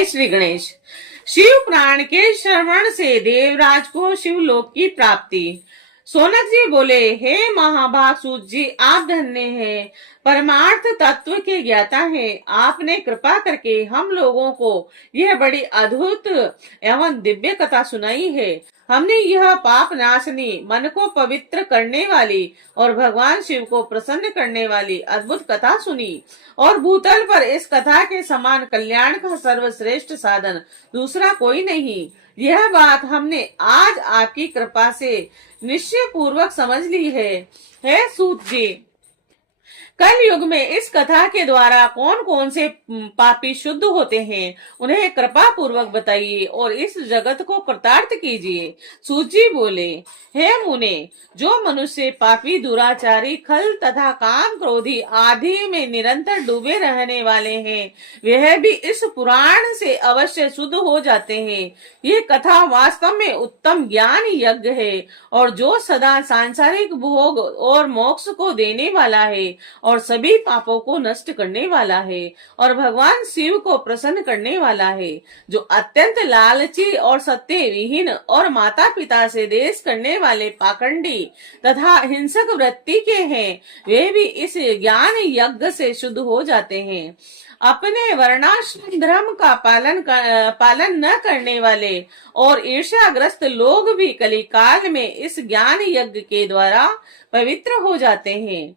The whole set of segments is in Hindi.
जय श्री गणेश। शिव पुराण के श्रवण से देवराज को शिवलोक की प्राप्ति। सोनक जी बोले, हे महाभाग सूत जी, आप धन्य हैं, परमार्थ तत्व के ज्ञाता हैं। आपने कृपा करके हम लोगों को यह बड़ी अद्भुत एवं दिव्य कथा सुनाई है। हमने यह पाप नाशनी, मन को पवित्र करने वाली और भगवान शिव को प्रसन्न करने वाली अद्भुत कथा सुनी और भूतल पर इस कथा के समान कल्याण का सर्वश्रेष्ठ साधन दूसरा कोई नहीं। यह बात हमने आज आपकी कृपा से निश्चय पूर्वक समझ ली है। हे सूत जी, कल युग में इस कथा के द्वारा कौन कौन से पापी शुद्ध होते हैं, उन्हें कृपा पूर्वक बताइए और इस जगत को कृतार्थ कीजिए। सूत जी बोले, हे मुने, जो मनुष्य पापी, दुराचारी, खल तथा काम क्रोधी आदि में निरंतर डूबे रहने वाले हैं, वह भी इस पुराण से अवश्य शुद्ध हो जाते हैं। ये कथा वास्तव में उत्तम ज्ञान यज्ञ है और जो सदा सांसारिक भोग और मोक्ष को देने वाला है और सभी पापों को नष्ट करने वाला है और भगवान शिव को प्रसन्न करने वाला है। जो अत्यंत लालची और सत्य विहीन और माता पिता से देश करने वाले पाखंडी तथा हिंसक वृत्ति के हैं, वे भी इस ज्ञान यज्ञ से शुद्ध हो जाते हैं। अपने वर्णाश्रम धर्म का पालन न करने वाले और ईर्ष्याग्रस्त लोग भी कलिकाल में इस ज्ञान यज्ञ के द्वारा पवित्र हो जाते हैं।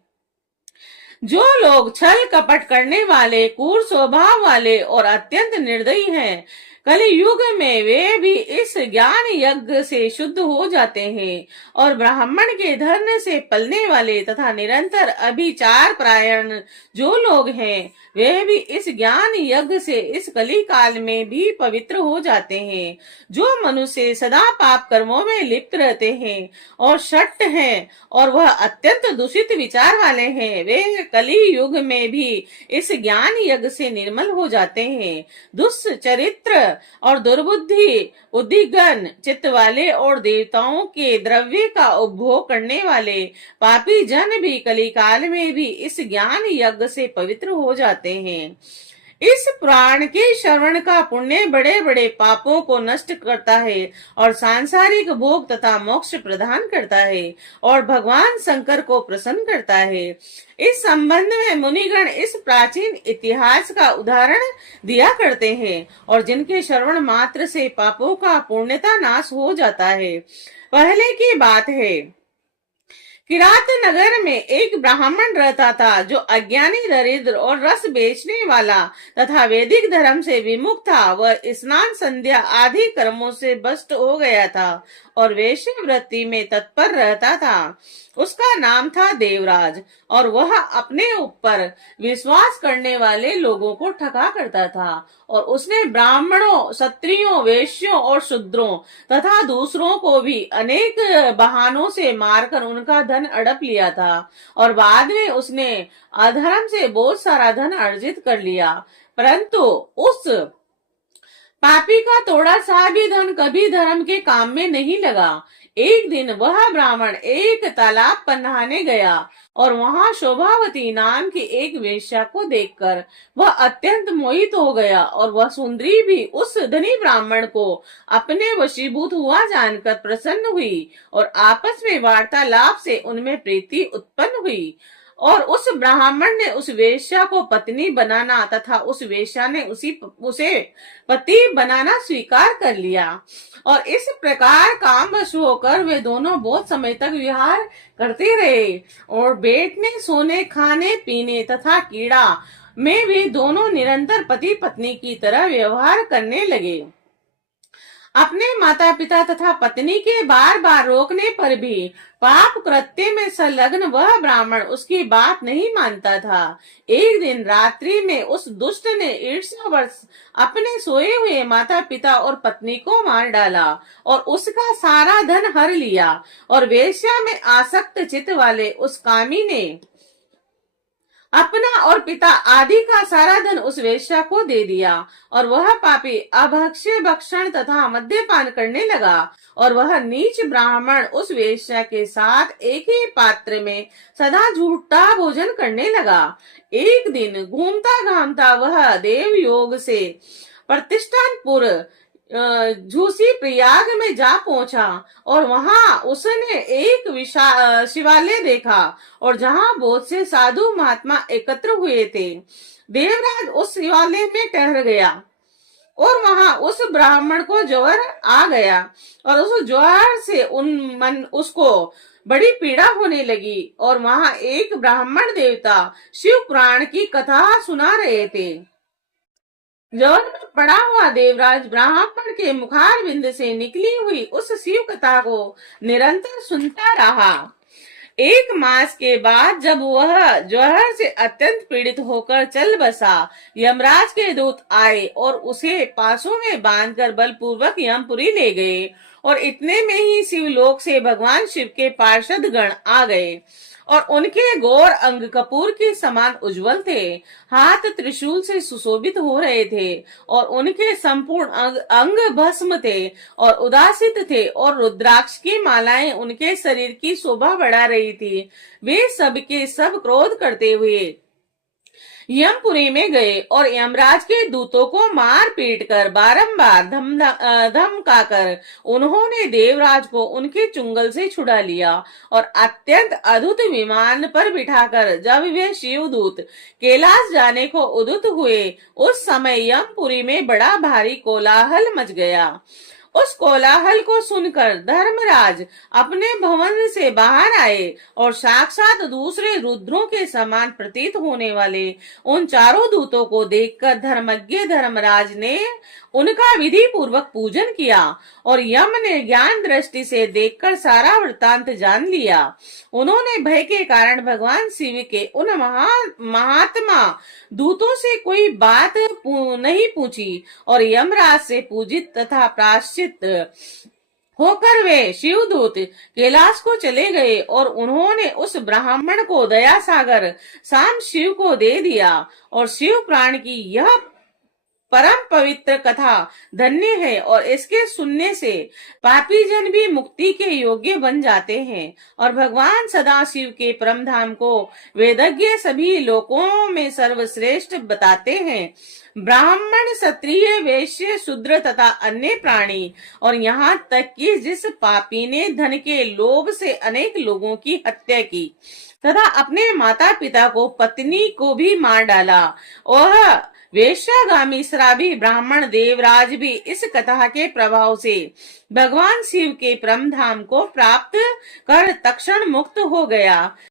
जो लोग छल कपट करने वाले, क्रूर स्वभाव वाले और अत्यंत निर्दयी हैं, कलि युग में वे भी इस ज्ञान यज्ञ से शुद्ध हो जाते हैं और ब्राह्मण के धर्म से पलने वाले तथा निरंतर अभिचार परायण जो लोग हैं, वे भी इस ज्ञान यज्ञ से इस कली काल में भी पवित्र हो जाते हैं। जो मनुष्य सदा पाप कर्मों में लिप्त रहते हैं और शट हैं और वह अत्यंत दूषित विचार वाले हैं, वे कली युग में भी इस ज्ञान यज्ञ से निर्मल हो जाते हैं। दुष्चरित्र और दुर्बुद्धि, उद्दीगन चित्त वाले और देवताओं के द्रव्य का उपभोग करने वाले पापी जन भी कलिकाल में भी इस ज्ञान यज्ञ से पवित्र हो जाते हैं। इस पुराण के श्रवण का पुण्य बड़े बड़े पापों को नष्ट करता है और सांसारिक भोग तथा मोक्ष प्रदान करता है और भगवान शंकर को प्रसन्न करता है। इस संबंध में मुनिगण इस प्राचीन इतिहास का उदाहरण दिया करते हैं और जिनके श्रवण मात्र से पापों का पूर्णता नाश हो जाता है। पहले की बात है, किरात नगर में एक ब्राह्मण रहता था जो अज्ञानी, दरिद्र और रस बेचने वाला तथा वैदिक धर्म से विमुख था। वह स्नान, संध्या आदि कर्मों से भ्रष्ट हो गया था और वेश्यावृत्ति में तत्पर रहता था। उसका नाम था देवराज और वह अपने ऊपर विश्वास करने वाले लोगों को ठगा करता था और उसने ब्राह्मणों, क्षत्रियों, वैश्यों और शूद्रों तथा दूसरों को भी अनेक बहानों से मारकर उनका धन हड़प लिया था और बाद में उसने अधर्म से बहुत सारा धन अर्जित कर लिया। परंतु उस पापी का थोड़ा सा भी धन कभी धर्म के काम में नहीं लगा। एक दिन वह ब्राह्मण एक तालाब पर नहाने गया और वहां शोभावती नाम की एक वेश्या को देखकर वह अत्यंत मोहित हो गया और वह सुंदरी भी उस धनी ब्राह्मण को अपने वशीभूत हुआ जानकर प्रसन्न हुई और आपस में वार्तालाप से उनमें प्रीति उत्पन्न हुई और उस ब्राह्मण ने उस वेश्या को पत्नी बनाना तथा उस वेश्या ने उसे पति बनाना स्वीकार कर लिया और इस प्रकार कामवश होकर वे दोनों बहुत समय तक विहार करते रहे और बैठने, सोने, खाने पीने तथा कीड़ा में वे दोनों निरंतर पति पत्नी की तरह व्यवहार करने लगे। अपने माता पिता तथा पत्नी के बार बार रोकने पर भी पाप कृत्य में संलग्न वह ब्राह्मण उसकी बात नहीं मानता था। एक दिन रात्रि में उस दुष्ट ने ईर्ष्यावश अपने सोए हुए माता पिता और पत्नी को मार डाला और उसका सारा धन हर लिया और वेश्या में आसक्त चित्त वाले उस कामी ने अपना और पिता आदि का सारा धन उस वेश्या को दे दिया और वह पापी अभक्ष्य, भक्षण तथा मद्यपान करने लगा और वह नीच ब्राह्मण उस वेश्या के साथ एक ही पात्र में सदा झूठा भोजन करने लगा। एक दिन घूमता घामता वह देव योग से प्रतिष्ठानपुर झूसी प्रयाग में जा पहुंचा और वहां उसने एक शिवालय देखा और जहां बहुत से साधु महात्मा एकत्र हुए थे। देवराज उस शिवालय में ठहर गया और वहां उस ब्राह्मण को ज्वर आ गया और उस ज्वर से उसको बड़ी पीड़ा होने लगी और वहां एक ब्राह्मण देवता शिव पुराण की कथा सुना रहे थे। ज्वर में पड़ा हुआ देवराज ब्राह्मण के मुखारविंद से निकली हुई उस शिव कथा को निरंतर सुनता रहा। 1 मास के बाद जब वह ज्वर से अत्यंत पीड़ित होकर चल बसा, यमराज के दूत आए और उसे पासों में बांधकर बलपूर्वक यमपुरी ले गए और इतने में ही शिवलोक से भगवान शिव के पार्षद गण आ गए और उनके गौर अंग कपूर के समान उज्जवल थे, हाथ त्रिशूल से सुशोभित हो रहे थे और उनके संपूर्ण अंग भस्म थे और उदासित थे और रुद्राक्ष की मालाएं उनके शरीर की शोभा बढ़ा रही थी। वे सब के सब क्रोध करते हुए यमपुरी में गए और यमराज के दूतों को मार पीट कर बारंबार धमकाकर उन्होंने देवराज को उनके चुंगल से छुड़ा लिया और अत्यंत अद्भुत विमान पर बिठाकर जब वे शिवदूत कैलाश जाने को उद्युक्त हुए, उस समय यमपुरी में बड़ा भारी कोलाहल मच गया। उस कोलाहल को सुनकर धर्मराज अपने भवन से बाहर आए और साक्षात दूसरे रुद्रों के समान प्रतीत होने वाले उन चारों दूतों को देखकर धर्मज्ञ धर्मराज ने उनका विधि पूर्वक पूजन किया और यम ने ज्ञान दृष्टि से देखकर सारा वृत्तांत जान लिया। उन्होंने भय के कारण भगवान शिव के उन महात्मा दूतों से कोई बात नहीं पूछी और यमराज से पूजित तथा प्राश्चित होकर वे शिवदूत कैलाश को चले गए और उन्होंने उस ब्राह्मण को दया सागर शाम शिव को दे दिया और शिव प्राण की यह परम पवित्र कथा धन्य है और इसके सुनने से पापी जन भी मुक्ति के योग्य बन जाते हैं और भगवान सदाशिव के परम धाम को वेदज्ञ सभी लोकों में सर्वश्रेष्ठ बताते हैं। ब्राह्मण, क्षत्रिय, वैश्य, शूद्र तथा अन्य प्राणी और यहाँ तक कि जिस पापी ने धन के लोभ से अनेक लोगों की हत्या की तथा अपने माता पिता को, पत्नी को भी मार डाला, वह वेश्यागामी शराबी ब्राह्मण देवराज भी इस कथा के प्रभाव से भगवान शिव के परम धाम को प्राप्त कर तक्षण मुक्त हो गया।